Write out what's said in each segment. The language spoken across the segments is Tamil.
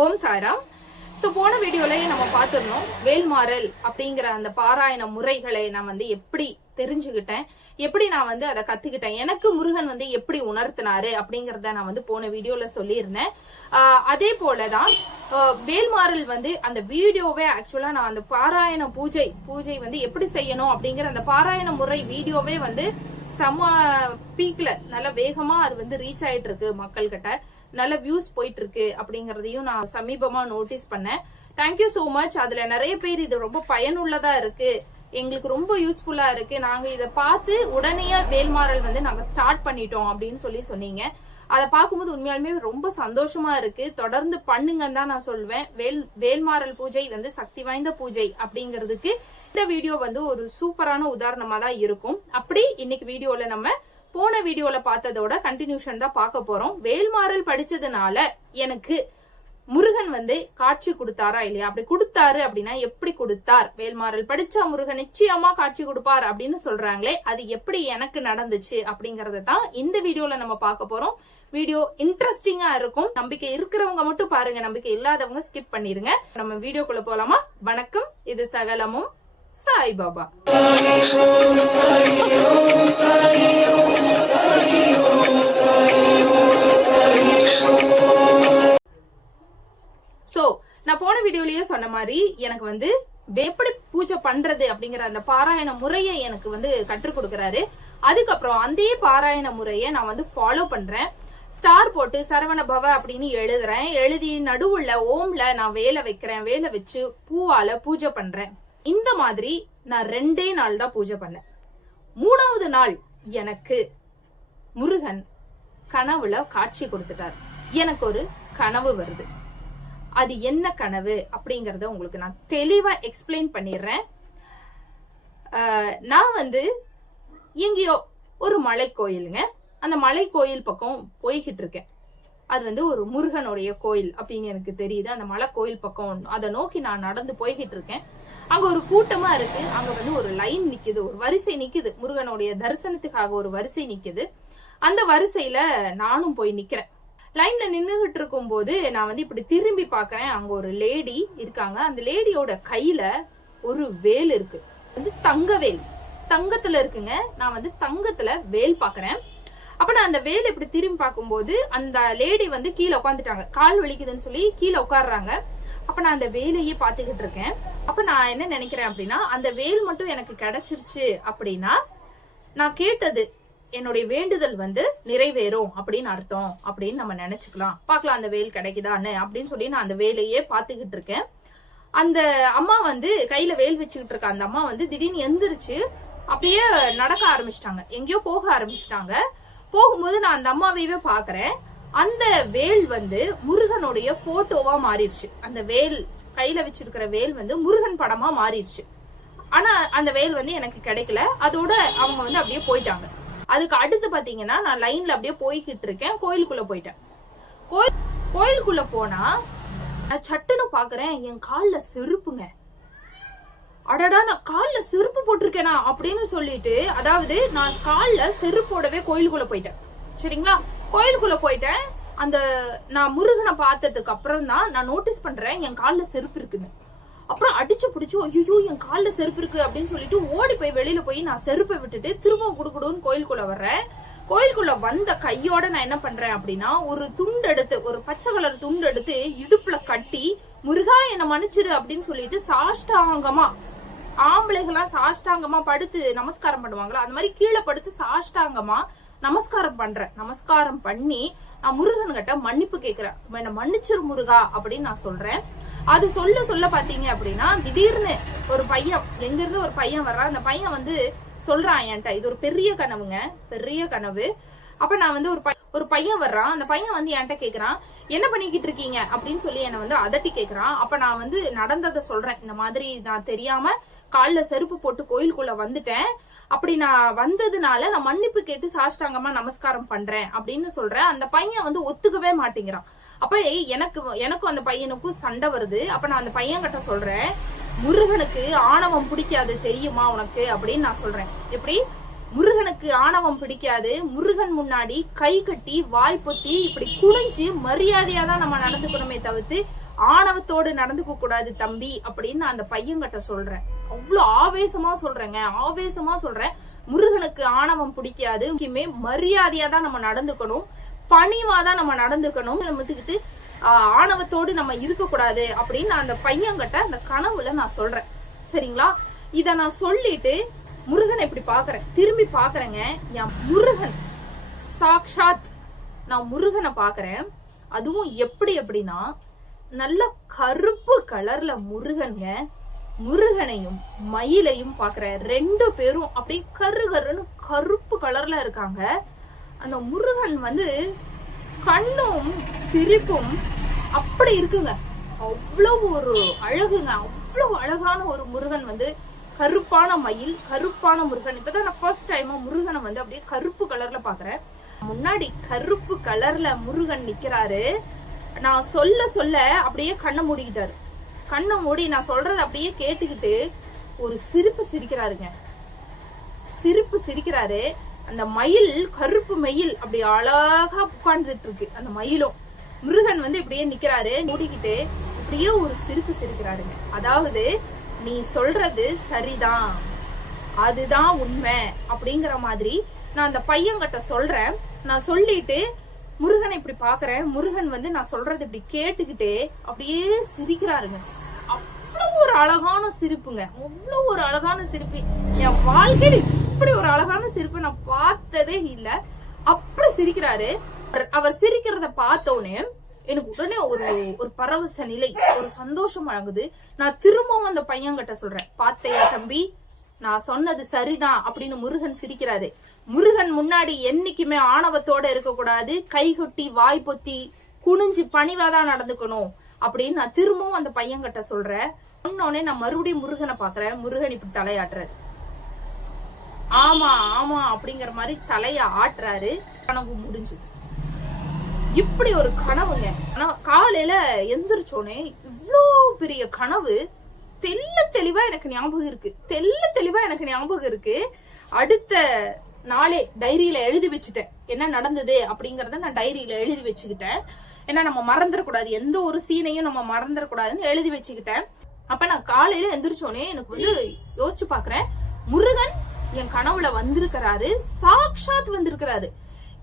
ஓம் சாராம் ஸோ போன வீடியோலயே நம்ம பார்த்துருந்தோம் வேல்மாறல் அப்படிங்கிற அந்த பாராயண முறைகளை நான் வந்து எப்படி தெரிஞ்சுக்கிட்டேன் எப்படி நான் வந்து அதை கத்துக்கிட்டேன் எனக்கு முருகன் வந்து எப்படி உணர்த்தினாரு அப்படிங்கிறத நான் வந்து போன வீடியோல சொல்லியிருந்தேன். அதே போலதான் வேல்மாறல் வந்து அந்த வீடியோவே ஆக்சுவலா நான் அந்த பாராயண பூஜை பூஜை வந்து எப்படி செய்யணும் அப்படிங்கிற அந்த பாராயண முறை வீடியோவே வந்து செம பீக்ல நல்ல வேகமா அது வந்து ரீச் ஆயிட்டு இருக்கு மக்கள்கிட்ட. நல்ல வியூஸ் போயிட்டு இருக்கு அப்படிங்கறதையும் நான் சமீபமா நோட்டீஸ் பண்ணேன். தேங்க்யூ ஸோ மச் அதுல நிறைய பேர் இது ரொம்ப பயனுள்ளதா இருக்கு. எங்களுக்கு ரொம்ப யூஸ்ஃபுல்லா இருக்கு. நாங்க இதை பார்த்து உடனே வேல்மாறல் வந்து நாங்க ஸ்டார்ட் பண்ணிட்டோம் அப்படின்னு சொல்லி சொன்னீங்க. அதை பார்க்கும்போது உண்மையாலுமே ரொம்ப சந்தோஷமா இருக்கு. தொடர்ந்து பண்ணுங்கன்னு தான் நான் சொல்வேன். வேல் வேல்மாறல் பூஜை வந்து சக்தி வாய்ந்த பூஜை அப்படிங்கிறதுக்கு இந்த வீடியோ வந்து ஒரு சூப்பரான உதாரணமா தான் இருக்கும். அப்படி இன்னைக்கு வீடியோல நம்ம போன வீடியோல பார்த்ததோட கண்டினியூஷன் தான் பார்க்க போறோம். வேல்மாறல் படிச்சதுனால எனக்கு முருகன் வந்து காட்சி கொடுத்தாரா இல்லையா? அப்படி கொடுத்தாரு அப்படின்னா எப்படி கொடுத்தார்? வேல்மாறல் படிச்சா முருகன் நிச்சயமா காட்சி கொடுப்பார் அப்படின்னு சொல்றாங்களே அது எப்படி எனக்கு நடந்துச்சு அப்படிங்கறத தான் இந்த வீடியோல நம்ம பார்க்க போறோம். வீடியோ இன்ட்ரெஸ்டிங்கா இருக்கும். நம்பிக்கை இருக்கிறவங்க மட்டும் பாருங்க. நம்பிக்கை இல்லாதவங்க ஸ்கிப் பண்ணிருங்க. நம்ம வீடியோக்குள்ள போலாமா? வணக்கம். இது சகலமும். சாய் பாபா சோ நான் போன வீடியோலயே சொன்ன மாதிரி எனக்கு வந்து எப்படி பூஜை பண்றது அப்படிங்கிற அந்த பாராயண முறையை எனக்கு வந்து கற்றுக் கொடுக்கறாரு. அதுக்கப்புறம் அந்த பாராயண முறையை நான் வந்து ஃபாலோ பண்றேன். ஸ்டார் போட்டு சரவண பவ அப்படின்னு எழுதுறேன். எழுதி நடுவுல ஓம்ல நான் வேலை வைக்கிறேன். வேலை வச்சு பூவால பூஜை பண்றேன். இந்த மாதிரி நான் ரெண்டே நாள் தான் பூஜை பண்ணேன். மூணாவது நாள் எனக்கு முருகன் கனவுல காட்சி கொடுத்துட்டார். எனக்கு ஒரு கனவு வருது. அது என்ன கனவு அப்படிங்கறத உங்களுக்கு நான் தெளிவா எக்ஸ்பிளைன் பண்ணிடுறேன். ஆஹ் நான் வந்து எங்கேயோ ஒரு மலை கோயிலுங்க அந்த மலை கோயில் பக்கம் போய்கிட்டு இருக்கேன். அது வந்து ஒரு முருகனுடைய கோயில் அப்படின்னு எனக்கு தெரியுது. அந்த மலை கோயில் பக்கம் அதை நோக்கி நான் நடந்து போய்கிட்டு இருக்கேன். அங்க ஒரு கூட்டமா இருக்கு. அங்க வந்து ஒரு லைன் நிக்குது. ஒரு வரிசை நிக்குது. முருகனுடைய தரிசனத்துக்காக ஒரு வரிசை நிக்குது. அந்த வரிசையில நானும் போய் நிக்கிறேன். லைன்ல நின்றுகிட்டு இருக்கும் போது நான் வந்து இப்படி திரும்பி பாக்குறேன் அங்க ஒரு லேடி இருக்காங்க. அந்த லேடியோட கையில ஒரு வேல் இருக்கு. வந்து தங்க வேல். தங்கத்துல இருக்குங்க. நான் வந்து தங்கத்துல வேல் பாக்குறேன் அப்ப நான் அந்த வேல் இப்படி திரும்பி பார்க்கும்போது அந்த லேடி வந்து கீழே உட்காந்துட்டாங்க கால் வலிக்குதுன்னு சொல்லி கீழே உட்காடுறாங்க அப்போ நான் அந்த வேலையே பார்த்துக்கிட்டு இருக்கேன். அப்போ நான் என்ன நினைக்கிறேன் அப்படின்னா அந்த வேல் மட்டும் எனக்கு கிடைச்சிருச்சு அப்படின்னா நான் கேட்டது என்னுடைய வேண்டுதல் வந்து நிறைவேறும் அப்படின்னு அர்த்தம் அப்படின்னு நம்ம நினைச்சுக்கலாம். பார்க்கலாம் அந்த வேல் கிடைக்குதான்னு அப்படின்னு சொல்லி நான் அந்த வேலையே பார்த்துக்கிட்டு இருக்கேன். அந்த அம்மா வந்து கையில வேல் வச்சுக்கிட்டு இருக்க அந்த அம்மா வந்து திடீர்னு எந்திரிச்சு அப்படியே நடக்க ஆரம்பிச்சிட்டாங்க. எங்கேயோ போக ஆரம்பிச்சிட்டாங்க. போகும்போது நான் அந்த அம்மாவையவே பாக்குறேன் அந்த வேல் வந்து முருகனுடைய போட்டோவா மாறிடுச்சு. அந்த வேல் கையில வச்சிருக்கிற வேல் வந்து முருகன் படமா மாறிடுச்சு. ஆனா அந்த வேல் வந்து எனக்கு கிடைக்கல. அதோட அவங்க வந்து அப்படியே போயிட்டாங்க. அதுக்கு அடுத்து பாத்தீங்கன்னா நான் லைன்ல அப்படியே போய்கிட்டு இருக்கேன். கோயிலுக்குள்ள போயிட்டேன். கோயில் கோயிலுக்குள்ள போனா நான் சட்டுன்னு பாக்குறேன். என் கால்ல செருப்புங்க. அடடா நான் கால்ல செருப்பு போட்டிருக்கேனா அப்படின்னு சொல்லிட்டு அதாவது நான் கால்ல செருப்போடவே கோயிலுக்குள்ள போயிட்டேன். சரிங்களா? கோயிலுக்குள்ள போயிட்டேன். அந்த நான் முருகனை பார்த்ததுக்கு அப்புறம் தான் நான் நோட்டீஸ் பண்றேன் என் காலில் செருப்பு இருக்குன்னு. அப்புறம் அடிச்சு பிடிச்சி ஐயோ என் காலில் செருப்பு இருக்கு அப்படின்னு சொல்லிட்டு ஓடி போய் வெளியில போய் நான் செருப்பை விட்டுட்டு திரும்ப குடுக்குடுன்னு கோயிலுக்குள்ள வர்றேன். கோயிலுக்குள்ள வந்த கையோட நான் என்ன பண்றேன் அப்படின்னா ஒரு துண்டு எடுத்து ஒரு பச்சை கலர் துண்டு எடுத்து இடுப்புல கட்டி முருகா என்ன மன்னிச்சிரு அப்படின்னு சொல்லிட்டு சாஷ்டாங்கமா ஆம்பளைகள்லாம் சாஷ்டாங்கமா படுத்து நமஸ்காரம் பண்ணுவாங்களா? அந்த மாதிரி கீழே படுத்து சாஷ்டாங்கமா நமஸ்காரம் பண்றேன் நமஸ்காரம் பண்ணி நான் முருகன் கிட்ட மன்னிப்பு கேட்கிறேன் என்ன மன்னிச்சிரு முருகா அப்படின்னு நான் சொல்றேன். அது சொல்ல சொல்ல பாத்தீங்க அப்படின்னா திடீர்னு ஒரு பையன் எங்க இருந்து ஒரு பையன் வர்றான் அந்த பையன் வந்து சொல்றான் என்கிட்ட இது ஒரு பெரிய கனவுங்க பெரிய கனவு. அப்ப நான் வந்து ஒரு ஒரு பையன் வர்றான். அந்த பையன் வந்து என்கிட்ட கேக்குறான் என்ன பண்ணிக்கிட்டு இருக்கீங்க? அப்படின்னு சொல்லி என்னை வந்து அதட்டி கேக்குறான். அப்ப நான் வந்து நடந்ததை சொல்றேன். இந்த மாதிரி நான் தெரியாம காலில் செருப்பு போட்டு கோயிலுக்குள்ள வந்துட்டேன். அப்படி நான் வந்ததுனால நான் மன்னிப்பு கேட்டு சாஷ்டாங்கமா நமஸ்காரம் பண்றேன் அப்படின்னு சொல்றேன் அந்த பையன் வந்து ஒத்துக்கவே மாட்டேங்கிறான். அப்ப எனக்கு எனக்கும் அந்த பையனுக்கும் சண்டை வருது. அப்ப நான் அந்த பையன் கிட்ட சொல்றேன் முருகனுக்கு ஆணவம் பிடிக்காது தெரியுமா உனக்கு? அப்படின்னு நான் சொல்றேன். எப்படி? முருகனுக்கு ஆணவம் பிடிக்காது. முருகன் முன்னாடி கை கட்டி வாய் பொத்தி இப்படி குனிஞ்சு மரியாதையா தான் நம்ம நடந்துக்கணுமே தவிர்த்து ஆணவத்தோடு நடந்துக்க கூடாது தம்பி அப்படின்னு நான் அந்த பையன்கிட்ட சொல்றேன். அவ்வளவு ஆவேசமா சொல்றேங்க. ஆவேசமா சொல்றேன். முருகனுக்கு ஆணவம் பிடிக்காது. முக்கியமே மரியாதையா தான் நம்ம நடந்துக்கணும். பணிவா தான் நம்ம நடந்துக்கணும். நம்மத்துக்கிட்டு ஆணவத்தோடு நம்ம இருக்கக்கூடாது அப்படின்னு நான் அந்த பையன்கிட்ட அந்த கனவுல நான் சொல்றேன். சரிங்களா? இத நான் சொல்லிட்டு முருகனை இப்படி பாக்குறேன். திரும்பி பாக்குறேங்க. என் முருகன் சாக்ஷாத் நான் முருகனை பாக்குறேன். அதுவும் எப்படி அப்படின்னா நல்ல கருப்பு கலர்ல முருகன்ங்க முருகனையும் மயிலையும் பாக்குறேன் ரெண்டு பேரும் அப்படியே கரு கருன்னு கருப்பு கலர்ல இருக்காங்க. அந்த முருகன் வந்து கண்ணும் சிரிப்பும் அப்படி இருக்குங்க. அவ்வளவு ஒரு அழகுங்க. அவ்வளவு அழகான ஒரு முருகன் வந்து கருப்பான மயில் கருப்பான முருகன். இப்பதான் நான் ஃபர்ஸ்ட் டைமா முருகனை வந்து அப்படியே கருப்பு கலர்ல பாக்குறேன் முன்னாடி கருப்பு கலர்ல முருகன் நிக்கிறாரு. நான் சொல்ல சொல்ல அப்படியே கண்ணை மூடிக்கிட்டாரு. கண்ணை மூடி நான் சொல்றத அப்படியே கேட்டுக்கிட்டு ஒரு சிரிப்பு சிரிக்கிறாருங்க. சிரிப்பு சிரிக்கிறாரு. அந்த மயில் கருப்பு மயில் அப்படி அழகா உட்கார்ந்துட்டு இருக்கு அந்த மயிலும். முருகன் வந்து இப்படியே நிக்கிறாரு மூடிக்கிட்டு இப்படியே ஒரு சிரிப்பு சிரிக்கிறாருங்க. அதாவது நீ சொல்றது சரிதான். அதுதான் உண்மை அப்படிங்கிற மாதிரி நான் அந்த பையன்கிட்ட சொல்றேன். நான் சொல்லிட்டு முருகனை இப்படி பாக்குறேன் முருகன் வந்து நான் சொல்றது இப்படி கேட்டுக்கிட்டே அப்படியே சிரிக்கிறாருங்க. அவ்வளவு ஒரு அழகான சிரிப்புங்க. அவ்வளவு ஒரு அழகான சிரிப்பு. என் வாழ்க்கையில இப்படி ஒரு அழகான சிரிப்பு நான் பார்த்ததே இல்ல. அப்படி சிரிக்கிறாரு. அவர்- அவர் சிரிக்கிறத பார்த்த உடனே எனக்கு உடனே ஒரு ஒரு பரவச நிலை ஒரு சந்தோஷம் வழங்குது. நான் திரும்பவும் அந்த பையன்கிட்ட சொல்றேன். பார்த்தையா தம்பி நான் சொன்னது சரிதான் அப்படின்னு முருகன் சிரிக்கிறாரு. முருகன் முன்னாடி என்னைக்குமே ஆணவத்தோட இருக்கக்கூடாது கைகொட்டி வாய் பொத்தி குனிஞ்சு பணிவாதான் நடந்துக்கணும் அப்படின்னு நான் திரும்பவும் அந்த பையன்கிட்ட சொல்றேன். சொன்னோடனே நான் மறுபடியும் முருகனை பாக்குறேன் முருகன் இப்படி தலையாட்டுறாரு. ஆமா ஆமா அப்படிங்கிற மாதிரி தலைய ஆட்டுறாரு. கனவு முடிஞ்சுது. இப்படி ஒரு கனவுங்க. கனவு காலையில எந்திரிச்சோனே இவ்வளோ பெரிய கனவு. தெல்ல தெளிவா எனக்கு ஞாபகம் இருக்கு. தெல்ல தெளிவா எனக்கு ஞாபகம் இருக்கு. அடுத்த நாளே டைரியில எழுதி வச்சுட்டேன். என்ன நடந்தது அப்படிங்கறத நான் டைரியில எழுதி வச்சுக்கிட்டேன். ஏன்னா நம்ம மறந்துடக்கூடாது. எந்த ஒரு சீனையும் நம்ம மறந்துடக்கூடாதுன்னு எழுதி வச்சுக்கிட்டேன். அப்ப நான் காலையில எந்திரிச்சோனே எனக்கு வந்து யோசிச்சு பாக்குறேன். முருகன் என் கனவுல வந்திருக்கிறாரு. சாக்ஷாத் வந்திருக்கிறாரு.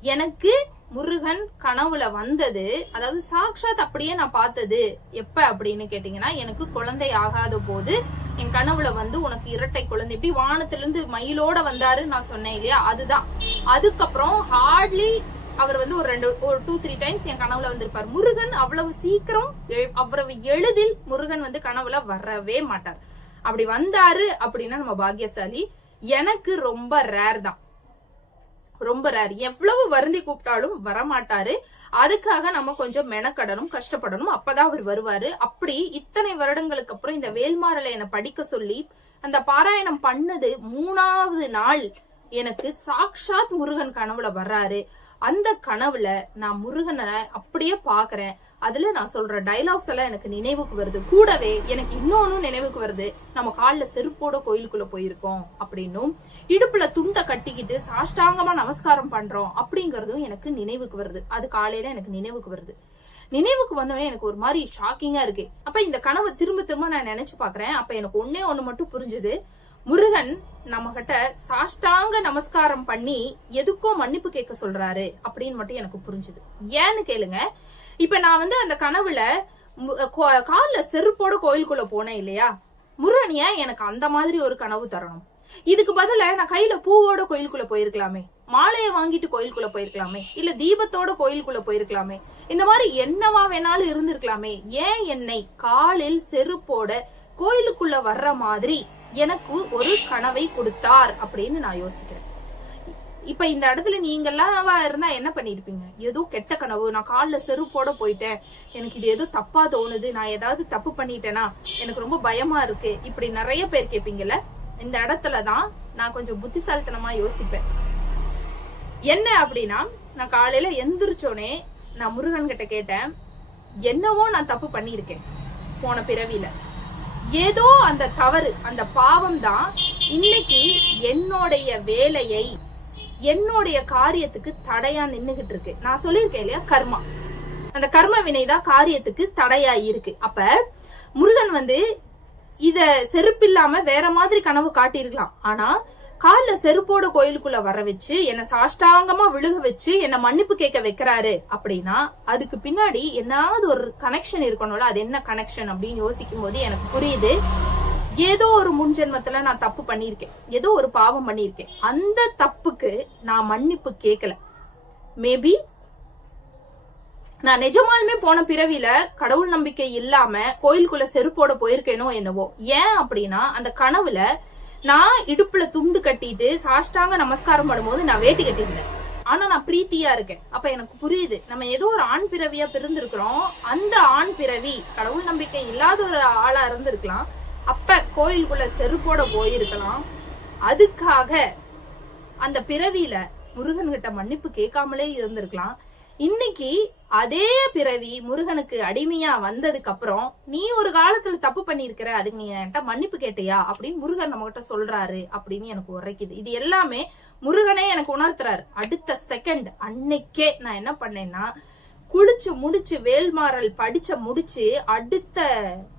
எனக்கு முருகன் கனவுல வந்தது. அதாவது சாக்ஷாத் அப்படியே நான் பார்த்தது. எப்ப அப்படின்னு கேட்டீங்கன்னா எனக்கு குழந்தை ஆகாத போது என் கனவுல வந்து உனக்கு இரட்டை குழந்தை. இப்படி வானத்துல இருந்து மயிலோட வந்தாரு நான் சொன்னேன் இல்லையா? அதுதான். அதுக்கப்புறம் ஹார்ட்லி அவர் வந்து ஒரு ரெண்டு ஒரு டூ த்ரீ டைம்ஸ் என் கனவுல வந்திருப்பார். முருகன் அவ்வளவு சீக்கிரம் எ- அவ்வளவு எளிதில் முருகன் வந்து கனவுல வரவே மாட்டார். அப்படி வந்தாரு அப்படின்னா நம்ம பாக்கியசாலி எனக்கு ரொம்ப ரேர் தான். ரொம்ப ரேர் எவ்வளவு வருந்தி கூப்பிட்டாலும் வரமாட்டாரு. அதுக்காக நம்ம கொஞ்சம் மெனக்கடணும் கஷ்டப்படணும். அப்பதான் அவர் வருவாரு. அப்படி இத்தனை வருடங்களுக்கு அப்புறம் இந்த வேல்மாறலை என்னை படிக்க சொல்லி அந்த பாராயணம் பண்ணது மூணாவது நாள் எனக்கு சாக்ஷாத் முருகன் கனவுல வர்றாரு. அந்த கனவுல நான் முருகனை அப்படியே பாக்குறேன் அதுல நான் சொல்ற டைலாக்ஸ் எல்லாம் எனக்கு நினைவுக்கு வருது. கூடவே எனக்கு இன்னொன்னு நினைவுக்கு வருது. நம்ம கால்ல செருப்போட கோயிலுக்குள்ள போயிருக்கோம் அப்படின்னும். இடுப்புல துண்டை கட்டிக்கிட்டு சாஷ்டாங்கமா நமஸ்காரம் பண்றோம் அப்படிங்கறதும் எனக்கு நினைவுக்கு வருது. அது காலையில எனக்கு நினைவுக்கு வருது. நினைவுக்கு வந்தோடனே எனக்கு ஒரு மாதிரி ஷாக்கிங்கா இருக்கு. அப்ப இந்த கனவை திரும்ப திரும்ப நான் நினைச்சு பாக்குறேன் அப்ப எனக்கு ஒன்னே ஒண்ணு மட்டும் புரிஞ்சுது. முருகன் நம்ம கிட்ட சாஷ்டாங்க நமஸ்காரம் பண்ணி எதுக்கோ மன்னிப்பு கேட்க சொல்றாரு அப்படின்னு மட்டும் எனக்கு புரிஞ்சுது. ஏன்னு கேளுங்க இப்ப நான் வந்து அந்த கனவுல கோ- கால்ல செருப்போட கோயிலுக்குள்ள போனேன் இல்லையா? முருகன் ஏன் எனக்கு அந்த மாதிரி ஒரு கனவு தரணும்? இதுக்கு பதில நான் கையில பூவோட கோயிலுக்குள்ள போயிருக்கலாமே மாலையை வாங்கிட்டு கோயிலுக்குள்ள போயிருக்கலாமே இல்ல தீபத்தோட கோயிலுக்குள்ள போயிருக்கலாமே இந்த மாதிரி என்னவா வேணாலும் இருந்திருக்கலாமே ஏன் என்னை காலில் செருப்போட கோயிலுக்குள்ள வர்ற மாதிரி எனக்கு ஒரு கனவை கொடுத்தார் அப்படின்னு நான் யோசிக்கிறேன். இப்ப இந்த இடத்துல நீங்கெல்லாம் இருந்தா என்ன பண்ணிருப்பீங்க? ஏதோ கெட்ட கனவு. நான் கால்ல செருப்போட போயிட்டேன். எனக்கு இது ஏதோ தப்பா தோணுது. நான் ஏதாவது தப்பு பண்ணிட்டேனா? எனக்கு ரொம்ப பயமா இருக்கு. இப்படி நிறைய பேர் கேட்பீங்கல்ல இந்த இடத்துல தான் நான் கொஞ்சம் புத்திசாலித்தனமா யோசிப்பேன். என்ன அப்படின்னா நான் காலையில எந்திரிச்சோனே நான் முருகன் கிட்ட கேட்டேன் என்னவோ நான் தப்பு பண்ணியிருக்கேன் போன பிறவியில. ஏதோ அந்த தவறு அந்த பாவம் தான் இன்னைக்கு என்னுடைய வேலையை என்னுடைய காரியத்துக்கு தடையா நின்னுகிட்டு இருக்கு. நான் சொல்லியிருக்கேன் இல்லையா? கர்மா. அந்த கர்ம வினை தான் காரியத்துக்கு தடையா இருக்கு. அப்ப முருகன் வந்து இத செருப்பில்லாம வேற மாதிரி கனவு காட்டியிருக்கலாம். ஆனா காலில் செருப்போட கோயிலுக்குள்ள வர வச்சு என்ன சாஷ்டாங்கமா விழுக வச்சு என்ன மன்னிப்பு கேட்க வைக்கிறாரு அப்படின்னா அதுக்கு பின்னாடி என்னாவது ஒரு கனெக்ஷன் இருக்கணும்ல அது என்ன கனெக்ஷன் அப்படின்னு யோசிக்கும் போது எனக்கு புரியுது. ஏதோ ஒரு முன் ஜென்மத்துல நான் தப்பு பண்ணியிருக்கேன். ஏதோ ஒரு பாவம் பண்ணியிருக்கேன். அந்த தப்புக்கு நான் மன்னிப்பு கேட்கல. மேபி நான் நிஜமாலுமே போன பிறவில கடவுள் நம்பிக்கை இல்லாம கோயிலுக்குள்ள செருப்போட போயிருக்கேனோ என்னவோ. ஏன் அப்படின்னா அந்த கனவுல நான் இடுப்புல துண்டு கட்டிட்டு சாஷ்டாங்க நமஸ்காரம் பண்ணும்போது நான் வேட்டி கட்டியிருந்தேன். ஆனா நான் பிரீத்தியா இருக்கேன். அப்ப எனக்கு புரியுது. நம்ம ஏதோ ஒரு ஆண் பிறவியா பிறந்திருக்கிறோம். அந்த ஆண் பிறவி கடவுள் நம்பிக்கை இல்லாத ஒரு ஆளா இருந்திருக்கலாம். அப்ப கோயிலுக்குள்ள செருப்போட போயிருக்கலாம். அதுக்காக அந்த பிறவியில முருகன் கிட்ட மன்னிப்பு கேட்காமலே இருந்திருக்கலாம். இன்னைக்கு அதே பிறவி முருகனுக்கு அடிமையா வந்ததுக்கு அப்புறம் நீ ஒரு காலத்துல தப்பு பண்ணியிருக்கிற அதுக்கு நீ என்கிட்ட மன்னிப்பு கேட்டியா? அப்படின்னு முருகன் நம்ம கிட்ட சொல்றாரு அப்படின்னு எனக்கு உரைக்குது. இது எல்லாமே முருகனே எனக்கு உணர்த்துறாரு. அடுத்த செகண்ட் அன்னைக்கே நான் என்ன பண்ணேன்னா குளிச்சு முடிச்சு வேல்மாறல் படிச்ச முடிச்சு அடுத்த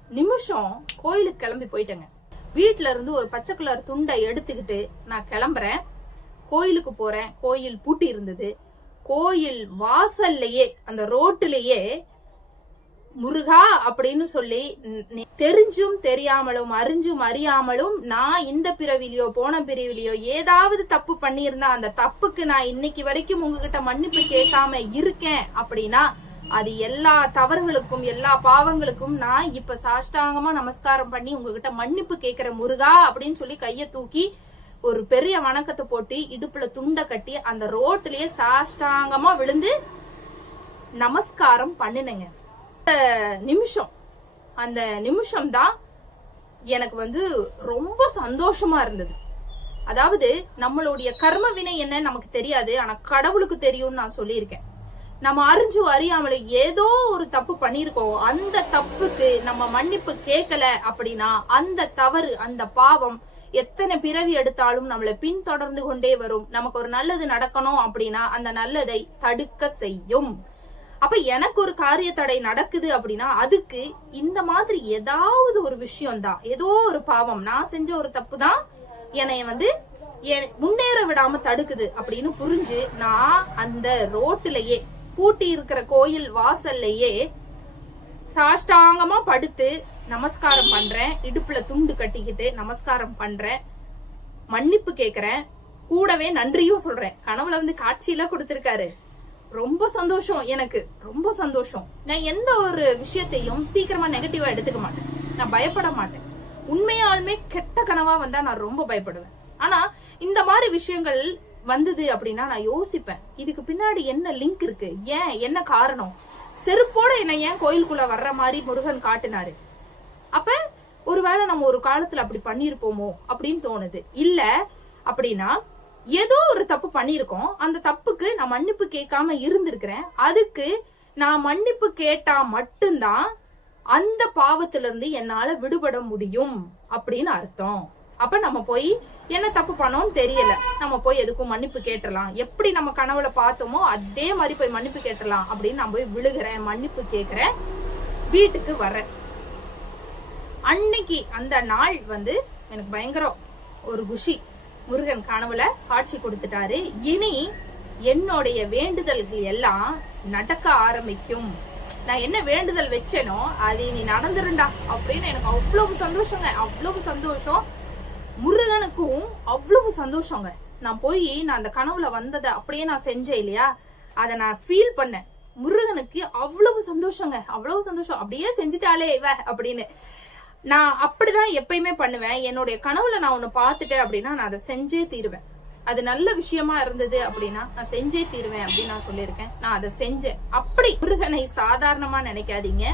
நிமிஷம் கோயிலுக்கு கிளம்பி போயிட்டேங்க. வீட்டுல இருந்து ஒரு பச்சை கலர் துண்டை எடுத்துக்கிட்டு நான் கிளம்புறேன். கோயிலுக்கு போறேன். கோயில் பூட்டி இருந்தது. கோயில் வாசல்லையே அந்த ரோட்டிலேயே முருகா அப்படின்னு சொல்லி தெரிஞ்சும் தெரியாமலும் அறிஞ்சும் அறியாமலும் நான் இந்த பிறவிலையோ போன பிறவிலையோ ஏதாவது தப்பு பண்ணியிருந்தா அந்த தப்புக்கு நான் இன்னைக்கு வரைக்கும் உங்ககிட்ட மன்னிப்பு கேட்காம இருக்கேன் அப்படின்னா அது எல்லா தவறுகளுக்கும் எல்லா பாவங்களுக்கும் நான் இப்ப சாஷ்டாங்கமா நமஸ்காரம் பண்ணி உங்ககிட்ட மன்னிப்பு கேட்கிற முருகா அப்படின்னு சொல்லி கைய தூக்கி ஒரு பெரிய வணக்கத்தை போட்டு இடுப்புல துண்டை கட்டி அந்த ரோட்டிலேயே சாஷ்டாங்கமா விழுந்து நமஸ்காரம் பண்ணினேங்க. அந்த நிமிஷம் அந்த நிமிஷம் தான் எனக்கு வந்து ரொம்ப சந்தோஷமா இருந்தது. அதாவது நம்மளுடைய கர்ம வினை என்ன நமக்கு தெரியாது ஆனா கடவுளுக்கு தெரியும்னு நான் சொல்லியிருக்கேன். நம்ம அறிஞ்சு அறியாமலே ஏதோ ஒரு தப்பு பண்ணியிருக்கோம். அந்த தப்புக்கு நம்ம மன்னிப்பு கேட்கல அப்படின்னா அந்த தவறு அந்த பாவம் எத்தனை பிறவி எடுத்தாலும் நம்மளை பின்தொடர்ந்து கொண்டே வரும். நமக்கு ஒரு நல்லது நடக்கணும் அப்படின்னா அந்த நல்லதை தடுக்க செய்யும். அப்ப எனக்கு ஒரு காரிய தடை நடக்குது அப்படின்னா அதுக்கு இந்த மாதிரி ஏதாவது ஒரு விஷயம் தான் ஏதோ ஒரு பாவம். நான் செஞ்ச ஒரு தப்பு தான் என்னைய வந்து முன்னேற விடாம தடுக்குது அப்படின்னு புரிஞ்சு நான் அந்த ரோட்டிலேயே பூட்டி இருக்கிற கோயில் வாசல்லையே சாஷ்டாங்கமா படுத்து நமஸ்காரம் பண்றேன் இடுப்புல துண்டு கட்டிக்கிட்டு நமஸ்காரம் பண்றேன் மன்னிப்பு கேக்குறேன் கூடவே நன்றியும் சொல்றேன். கனவுல வந்து காட்சியெல்லாம் கொடுத்திருக்காரு. ரொம்ப சந்தோஷம் எனக்கு ரொம்ப சந்தோஷம். நான் எந்த ஒரு விஷயத்தையும் சீக்கிரமா நெகட்டிவா எடுத்துக்க மாட்டேன். நான் பயப்பட மாட்டேன். உண்மையாலுமே கெட்ட கனவா வந்தா நான் ரொம்ப பயப்படுவேன். ஆனா இந்த மாதிரி விஷயங்கள் வந்தது அப்படின்னா நான் யோசிப்பேன். இதுக்கு பின்னாடி என்ன லிங்க் இருக்கு? ஏன்? என்ன காரணம்? செருப்போட என்ன ஏன் கோயிலுக்குள்ள வர்ற மாதிரி முருகன் காட்டினாரு? அப்ப ஒருவேளை நம்ம ஒரு காலத்துல அப்படி பண்ணிருப்போமோ அப்படின்னு தோணுது. இல்ல அப்படின்னா ஏதோ ஒரு தப்பு பண்ணிருக்கோம் அந்த தப்புக்கு நான் மன்னிப்பு கேட்காம இருந்திருக்கிறேன். அதுக்கு நான் மன்னிப்பு கேட்டா மட்டும்தான் அந்த பாவத்துல இருந்து என்னால விடுபட முடியும் அப்படின்னு அர்த்தம். அப்ப நம்ம போய் என்ன தப்பு பண்ணோம்னு தெரியல. நம்ம போய் எதுக்கும் மன்னிப்பு கேட்டலாம் எப்படி நம்ம கனவுல பார்த்தோமோ அதே மாதிரி போய் மன்னிப்பு கேட்டலாம் அப்படின்னு நான் போய் விழுகிறேன் மன்னிப்பு கேட்கிறேன் வீட்டுக்கு வரேன் அன்னைக்கு அந்த நாள் வந்து எனக்கு பயங்கரம் ஒரு குஷி. முருகன் கனவுல காட்சி கொடுத்துட்டாரு. இனி என்னுடைய வேண்டுதல்கள் எல்லாம் நடக்க ஆரம்பிக்கும். நான் என்ன வேண்டுதல் வச்சேனோ அது இனி நடந்துருண்டா அப்படின்னு எனக்கு அவ்வளவு சந்தோஷங்க. அவ்வளவு சந்தோஷம். முருகனுக்கும் அவ்வளவு சந்தோஷங்க. நான் போய் நான் அந்த கனவுல வந்ததை அப்படியே நான் செஞ்சேன் இல்லையா? அதை நான் ஃபீல் பண்ணேன். முருகனுக்கு அவ்வளவு சந்தோஷங்க. அவ்வளவு சந்தோஷம். அப்படியே செஞ்சுட்டாலே இவ அப்படின்னு. நான் அப்படிதான் எப்பயுமே பண்ணுவேன். என்னுடைய கனவுல நான் ஒண்ணு பார்த்துட்டேன் அப்படின்னா நான் அதை செஞ்சே தீருவேன். அது நல்ல விஷயமா இருந்தது அப்படின்னா நான் செஞ்சே தீருவேன் அப்படின்னு நான் சொல்லியிருக்கேன். நான் அதை செஞ்சேன். அப்படி முருகனை சாதாரணமா நினைக்காதீங்க.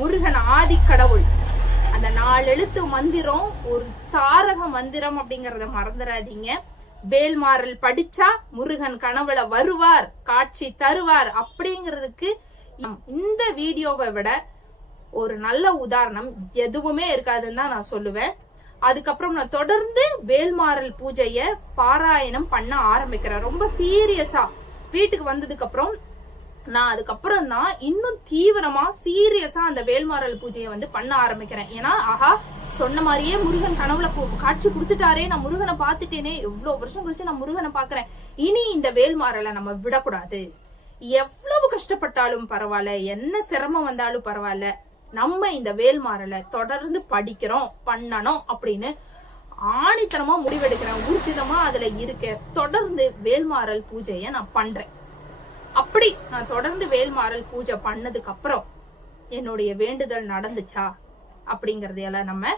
முருகன் ஆதி கடவுள். அந்த நாலு எழுத்து மந்திரம் ஒரு தாரக மந்திரம் அப்படிங்கறத மறந்துடாதீங்க. வேல்மாறல் படிச்சா முருகன் கனவுல வருவார் காட்சி தருவார் அப்படிங்கிறதுக்கு இந்த வீடியோவை விட ஒரு நல்ல உதாரணம் எதுவுமே இருக்காதுன்னு தான் நான் சொல்லுவேன். அதுக்கப்புறம் நான் தொடர்ந்து வேல்மாறல் பூஜைய பாராயணம் பண்ண ஆரம்பிக்கிறேன். ரொம்ப சீரியஸா வீட்டுக்கு வந்ததுக்கு அப்புறம் நான் அதுக்கப்புறம் தான் இன்னும் தீவிரமா சீரியஸா அந்த வேல்மாறல் பூஜையை வந்து பண்ண ஆரம்பிக்கிறேன். ஏன்னா ஆஹா சொன்ன மாதிரியே முருகன் கனவுல காட்சி கொடுத்துட்டாரே நான் முருகனை பார்த்துட்டேனே எவ்வளவு வருஷம் கழிச்சு நான் முருகனை பாக்குறேன் இனி இந்த வேல்மாறலை நம்ம விடக்கூடாது. எவ்வளவு கஷ்டப்பட்டாலும் பரவாயில்ல என்ன சிரமம் வந்தாலும் பரவாயில்ல. நம்ம இந்த வேல்மாறலை தொடர்ந்து படிக்கிறோம் பண்ணணும் அப்படின்னு ஆணித்தனமா முடிவெடுக்கிறேன் ஊர்ஜிதமா அதுல இருக்க தொடர்ந்து வேல்மாறல் பூஜையை நான் பண்றேன். அப்படி நான் தொடர்ந்து வேல்மாறல் பூஜை பண்ணதுக்கு அப்புறம் என்னுடைய வேண்டுதல் நடந்துச்சா அப்படிங்கறதையெல்லாம் நம்ம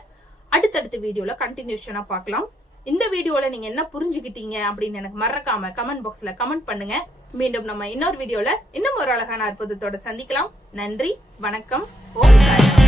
அடுத்தடுத்த வீடியோல கண்டினியூஷனா பார்க்கலாம். இந்த வீடியோல நீங்க என்ன புரிஞ்சுக்கிட்டீங்க அப்படின்னு எனக்கு மறக்காம கமெண்ட் பாக்ஸ்ல கமெண்ட் பண்ணுங்க. மீண்டும் நம்ம இன்னொரு வீடியோல இன்னும் ஒரு அழகான அற்புதத்தோட சந்திக்கலாம். நன்றி வணக்கம். ஓம் சாய்